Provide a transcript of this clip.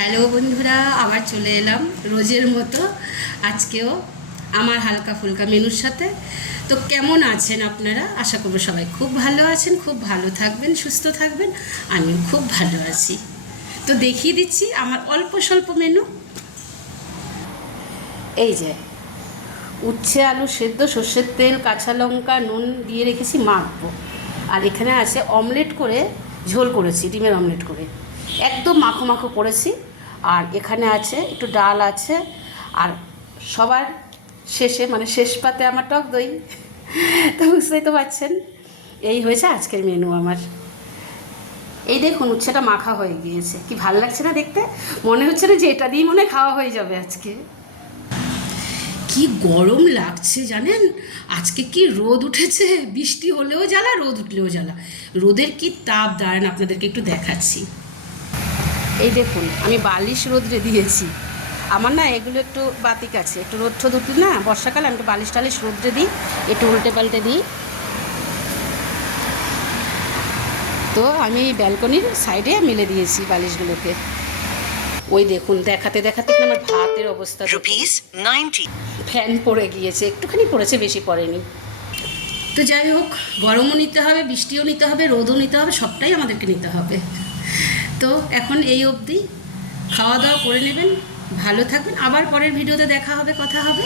Hello বন্ধুরা, আবার চলে এলাম রোজের মতো আজকেও আমার হালকা ফুলকা মেনুর সাথে। তো কেমন আছেন আপনারা? আশা করব সবাই খুব ভালো আছেন, খুব ভালো থাকবেন, সুস্থ থাকবেন। আমিও খুব ভালো আছি। তো দেখিয়ে দিচ্ছি আমার অল্প স্বল্প মেনু। এই যে উচ্ছে আলু সেদ্ধ, সর্ষের তেল, কাঁচা লঙ্কা, নুন দিয়ে রেখেছি, মাখবো। আর এখানে আছে অমলেট করে, ঝোল করেছি, ডিমের অমলেট করে একদম মাখো মাখো করেছি। আর এখানে আছে একটু ডাল আছে। আর সবার শেষে মানে শেষ পাতে আমার টক দই। তো বুঝতেই তো পারছেন, এই হয়েছে আজকের মেনু আমার। এই দেখুন উচ্ছেটা মাখা হয়ে গিয়েছে, কি ভালো লাগছে না দেখতে? মনে হচ্ছে না যে এটা দিয়েই মনে হয় খাওয়া হয়ে যাবে আজকে। কি গরম লাগছে জানেন? আজকে কি রোদ উঠেছে, বৃষ্টি হলেও জ্বালা, রোদ উঠলেও জ্বালা। রোদের কি তাপ, দাঁড়ান আপনাদেরকে একটু দেখাচ্ছি। এই দেখুন আমি বালিশ রোদ্রে দিয়েছি। আমার না এগুলো একটু বাতিক আছে, একটু রোদ ঠোদ উঠলে না বর্ষাকালে আমি একটু বালিশ টালিশ রোদ্রে দিই, একটু উল্টে পাল্টে দিই। তো আমি ব্যালকনির সাইডে মেলে দিয়েছি বালিশগুলোকে। ওই দেখুন দেখাতে দেখাতে আমার ভাতের অবস্থা, ফ্যান পড়ে গিয়েছে, একটুখানি পড়েছে, বেশি পড়েনি। তো যাই হোক, গরমও নিতে হবে, বৃষ্টিও নিতে হবে, রোদও নিতে হবে, সবটাই আমাদেরকে নিতে হবে। তো এখন এই অবধি, খাওয়া দাওয়া করে নেবেন, ভালো থাকবেন, আবার পরের ভিডিওতে দেখা হবে, কথা হবে।